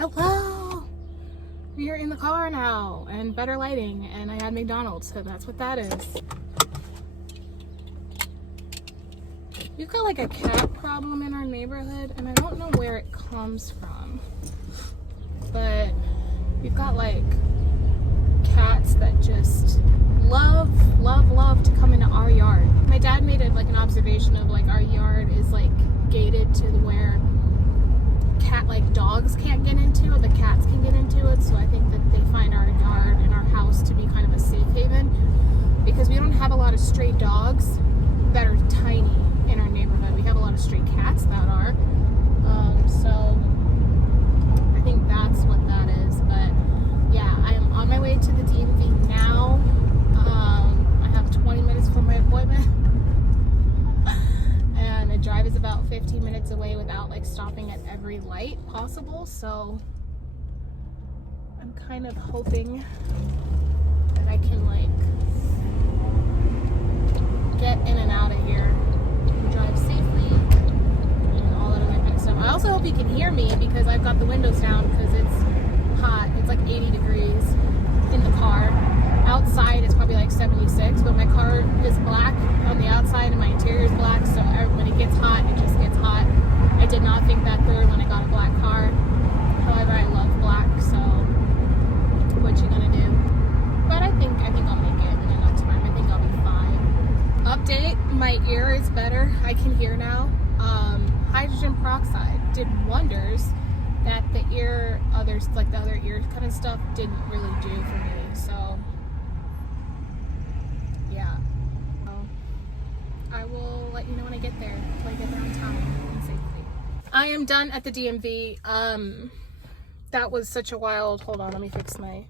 Hello! We are in the car now, and better lighting, and I had McDonald's, so that's what that is. We've got like a cat problem in our neighborhood, and I don't know where it comes from, but we've got like cats that just love to come into our yard. My dad made it like an observation of like our yard is like gated to where dogs can't get into it, the cats can get into it, so I think that they find our yard and our house to be kind of a safe haven because we don't have a lot of stray dogs that are tiny in our neighborhood. We have a lot of stray cats that are, so I think that's what that is. But yeah, I am on my way to the DMV now. I have 20 minutes for my appointment. And the drive is about 15 minutes away without like stopping at every light possible, so I'm kind of hoping that I can like get in and out of here and drive safely and all that other kind of stuff. I also hope you can hear me because I've got the windows down because it's hot. It's like 80 degrees in the car. Outside it's probably like 76, but my car is black on the outside and my interior is black, so when it gets hot, it just gets hot. I did not think that through when I got a black car. However, I love black, so what you gonna do? But I think I'll make it in enough time. I think I'll be fine. Update, my ear is better. I can hear now. Hydrogen peroxide did wonders that the other ear kind of stuff didn't really do for me, so yeah. I will let you know when I get there, until I get there on time and safely. I am done at the DMV. That was such a wild, hold on, let me fix my,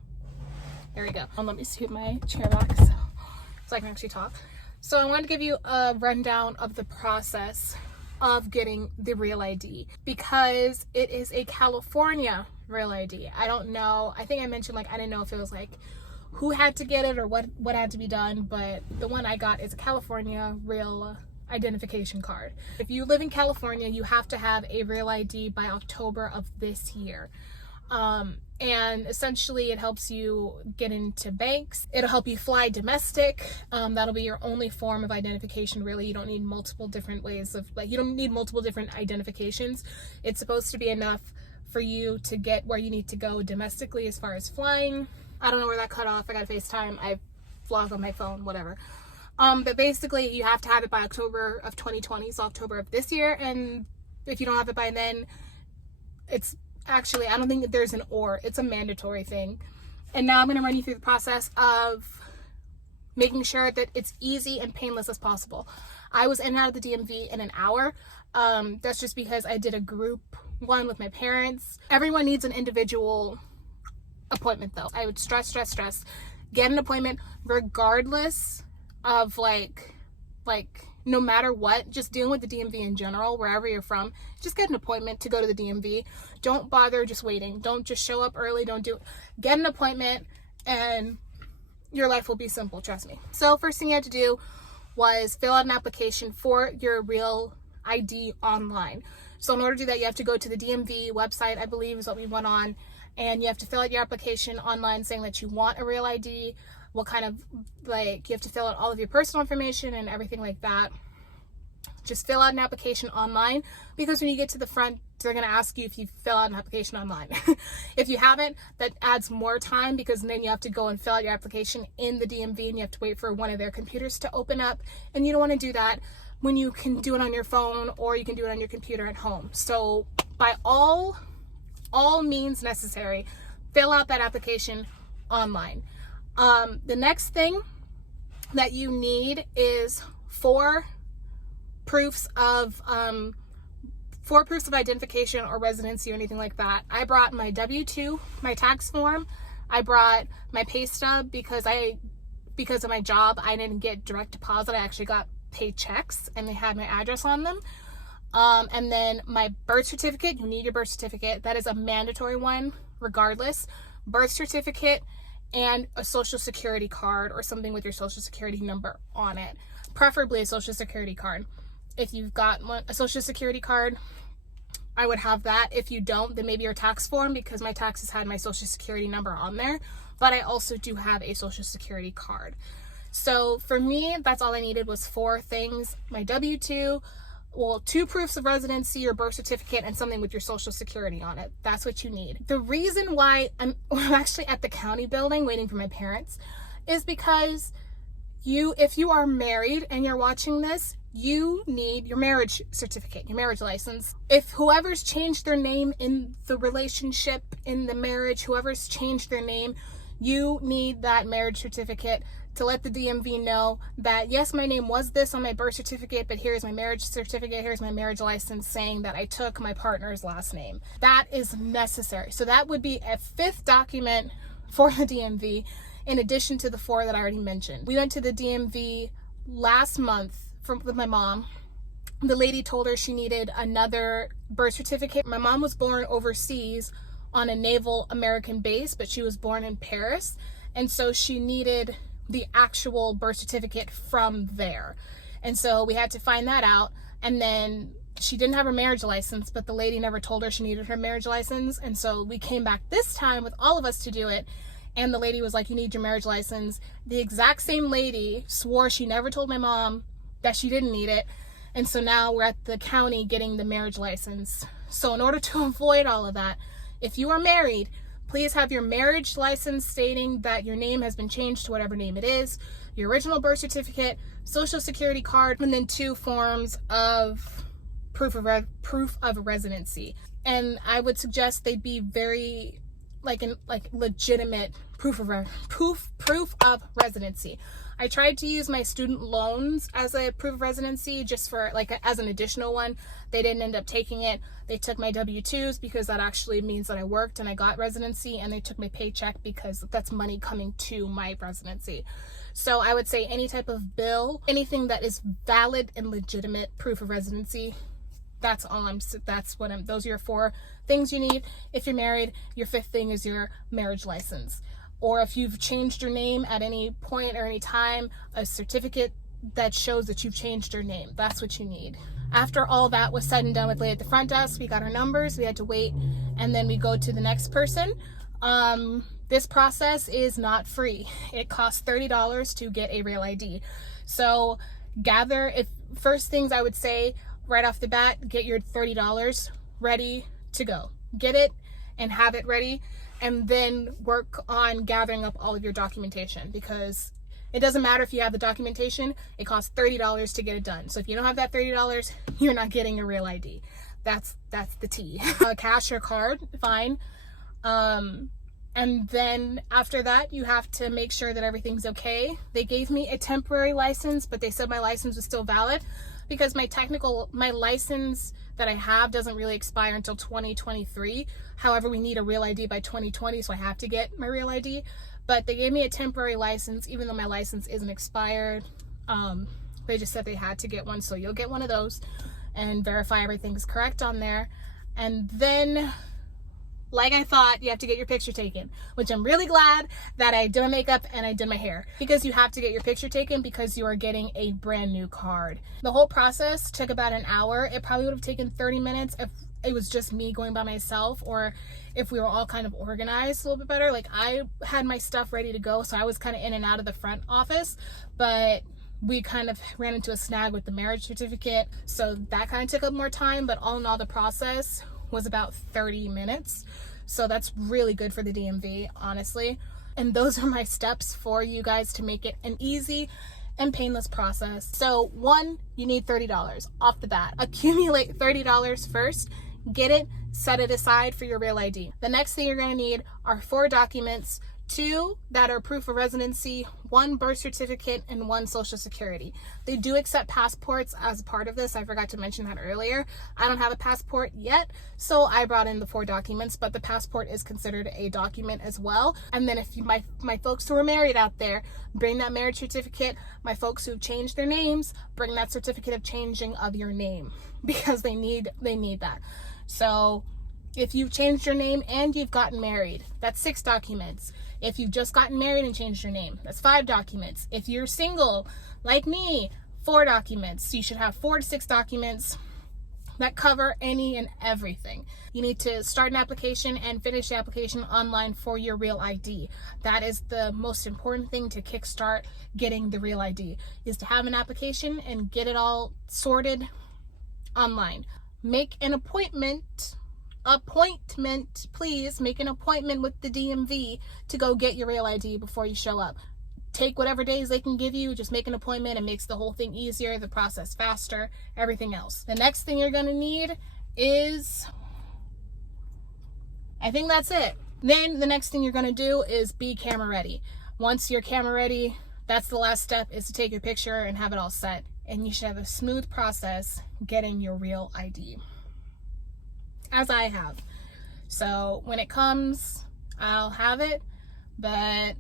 there we go. Let me scoot my chair back so I can actually talk. So I wanted to give you a rundown of the process of getting the Real ID because it is a California Real ID. I don't know, I think I mentioned like I didn't know if it was like who had to get it or what had to be done, but the one I got is a California Real Identification Card. If you live in California, you have to have a Real ID by October of this year. And essentially it helps you get into banks. It'll help you fly domestic. That'll be your only form of identification, really. You don't need multiple different ways of, like, you don't need multiple different identifications. It's supposed to be enough for you to get where you need to go domestically as far as flying. I don't know where that cut off. I got FaceTime. I vlog on my phone, whatever. But basically you have to have it by October of 2020, so October of this year. And if you don't have it by then, it's actually, I don't think there's an or, it's a mandatory thing. And now I'm going to run you through the process of making sure that it's easy and painless as possible. I was in and out of the DMV in an hour. That's just because I did a group one with my parents. Everyone needs an individual appointment though. I would stress, get an appointment regardless of like no matter what, just dealing with the DMV in general, wherever you're from, just get an appointment to go to the DMV. Don't bother just waiting. Don't just show up early. Get an appointment and your life will be simple, trust me. So first thing you had to do was fill out an application for your Real ID online. So in order to do that, you have to go to the DMV website, I believe is what we went on, and you have to fill out your application online saying that you want a Real ID, what kind of, like, you have to fill out all of your personal information and everything like that. Just fill out an application online because when you get to the front, they're going to ask you if you fill out an application online. If you haven't, that adds more time because then you have to go and fill out your application in the DMV and you have to wait for one of their computers to open up, and you don't want to do that when you can do it on your phone or you can do it on your computer at home. So by all means necessary, fill out that application online. The next thing that you need is four proofs of identification or residency or anything like that. I brought my W-2, my tax form. I brought my pay stub because of my job, I didn't get direct deposit. I actually got paychecks and they had my address on them. And then my birth certificate. You need your birth certificate. That is a mandatory one regardless. Birth certificate and a social security card or something with your social security number on it, preferably a social security card. If you've got a social security card, I would have that. If you don't, then maybe your tax form, because my taxes had my social security number on there, but I also do have a social security card. So for me, that's all I needed was 4 things: my W-2, well, 2 proofs of residency, your birth certificate, and something with your social security on it. That's what you need. The reason why I'm actually at the county building waiting for my parents is because if you are married and you're watching this, you need your marriage certificate, your marriage license. If whoever's changed their name in the relationship, in the marriage, whoever's changed their name, you need that marriage certificate to let the DMV know that, yes, my name was this on my birth certificate, but here's my marriage certificate, here's my marriage license saying that I took my partner's last name. That is necessary. So that would be a 5th document for the DMV, in addition to the 4 that I already mentioned. We went to the DMV last month with my mom. The lady told her she needed another birth certificate. My mom was born overseas on a naval American base, but she was born in Paris, and so she needed the actual birth certificate from there. And so we had to find that out. And then she didn't have her marriage license, but the lady never told her she needed her marriage license. And so we came back this time with all of us to do it. And the lady was like, you need your marriage license. The exact same lady swore she never told my mom that she didn't need it. And so now we're at the county getting the marriage license. So in order to avoid all of that, if you are married, please have your marriage license stating that your name has been changed to whatever name it is, your original birth certificate, social security card, and then 2 forms of proof of residency. And I would suggest they be very like legitimate proof of residency. I tried to use my student loans as a proof of residency, just for as an additional one. They didn't end up taking it. They took my W-2s because that actually means that I worked and I got residency, and they took my paycheck because that's money coming to my residency. So I would say any type of bill, anything that is valid and legitimate proof of residency, those are your 4 things you need. If you're married, your 5th thing is your marriage license. Or if you've changed your name at any point or any time, a certificate that shows that you've changed your name. That's what you need. After all that was said and done with the lady at the front desk, we got our numbers, we had to wait, and then we go to the next person. This process is not free. It costs $30 to get a Real ID. So first things I would say right off the bat, get your $30 ready to go. Get it and have it ready, and then work on gathering up all of your documentation, because it doesn't matter if you have the documentation, it costs $30 to get it done. So if you don't have that $30, you're not getting a Real ID. That's the T. Cash or card, fine. And then after that, you have to make sure that everything's okay. They gave me a temporary license, but they said my license was still valid, because my license that I have doesn't really expire until 2023. However, we need a Real ID by 2020, so I have to get my Real ID. But they gave me a temporary license, even though my license isn't expired. They just said they had to get one, so you'll get one of those and verify everything's correct on there. And then, like I thought, you have to get your picture taken, which I'm really glad that I did my makeup and I did my hair, because you have to get your picture taken because you are getting a brand new card. The whole process took about an hour. It probably would have taken 30 minutes if it was just me going by myself, or if we were all kind of organized a little bit better. Like, I had my stuff ready to go, so I was kind of in and out of the front office, but we kind of ran into a snag with the marriage certificate, so that kind of took up more time. But all in all, the process was about 30 minutes. So that's really good for the DMV, honestly. And those are my steps for you guys to make it an easy and painless process. So 1, you need $30 off the bat. Accumulate $30 first, get it, set it aside for your Real ID. The next thing you're gonna need are 4 documents, 2 that are proof of residency, 1 birth certificate, and 1 social security. They do accept passports as a part of this. I forgot to mention that earlier. I don't have a passport yet, so I brought in the 4 documents, but the passport is considered a document as well. And then if my folks who are married out there, bring that marriage certificate. My folks who've changed their names, bring that certificate of changing of your name, because they need that. So if you've changed your name and you've gotten married, that's 6 documents. If you've just gotten married and changed your name, that's 5 documents. If you're single, like me, 4 documents. So you should have 4 to 6 documents that cover any and everything. You need to start an application and finish the application online for your Real ID. That is the most important thing to kickstart getting the Real ID, is to have an application and get it all sorted online. Make an appointment, please make an appointment with the DMV to go get your Real ID before you show up. Take whatever days they can give you, just make an appointment. It makes the whole thing easier, the process faster, everything else. The next thing you're gonna need is, I think that's it. Then the next thing you're gonna do is be camera ready. Once you're camera ready, that's the last step, is to take your picture and have it all set. And you should have a smooth process getting your Real ID, as I have. So when it comes, I'll have it, but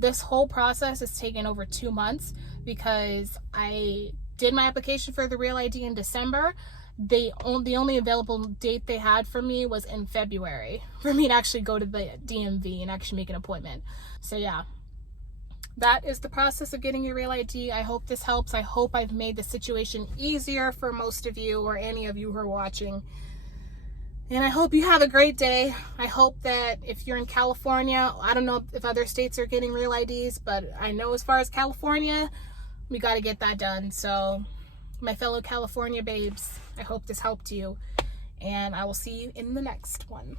this whole process has taken over 2 months because I did my application for the Real ID in December. The only available date they had for me was in February for me to actually go to the DMV and actually make an appointment. So yeah, that is the process of getting your Real ID. I hope this helps. I hope I've made the situation easier for most of you, or any of you who are watching. And I hope you have a great day. I hope that if you're in California, I don't know if other states are getting Real IDs, but I know as far as California, we got to get that done. So my fellow California babes, I hope this helped you, and I will see you in the next one.